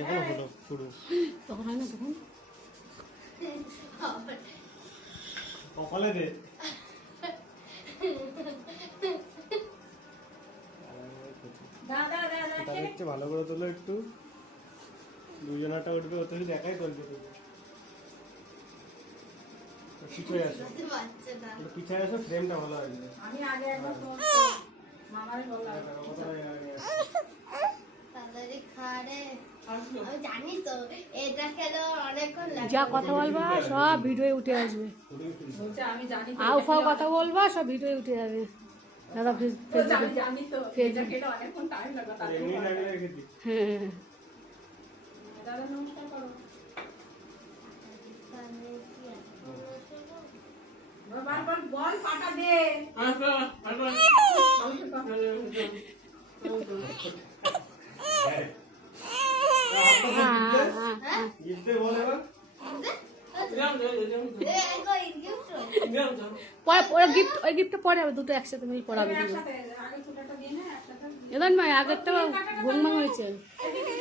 এখন হলো শুরু। তখন হয় না তখন কপালে দে। দেখছে ভালো করে তোলো একটু, দুজনাটা উঠবে, ও তো একাই তুলবে। পিছিয়ে আসো, পিছিয়ে আসো, ফ্রেমটা ভালো আসবে। আমি আগে একবার মামারে বললাম যা কথা বলবা সব ভিডিওয়ে উঠে আসবে, আমি জানি আউ ফাও কথা বলবা সব ভিডিওয়ে উঠে যাবে। দাদা জানি তো এটা খেলে অনেকক্ষণ টাইম লাগবে তাহলে এমনি লাগিয়ে রেখেছি। হ্যাঁ দাদা নমস্কার করো বারবার বল পাটা দে গিফটে বলে না ওরা গিফট, ওই গিফটটা পরে হবে, দুটো একসাথে মিল পড়াবে। একসাথে আগে ছোটটা দিয়ে না একসাথে এবার নয়, আগেরটা ঘুম হয়েছে। এদিকে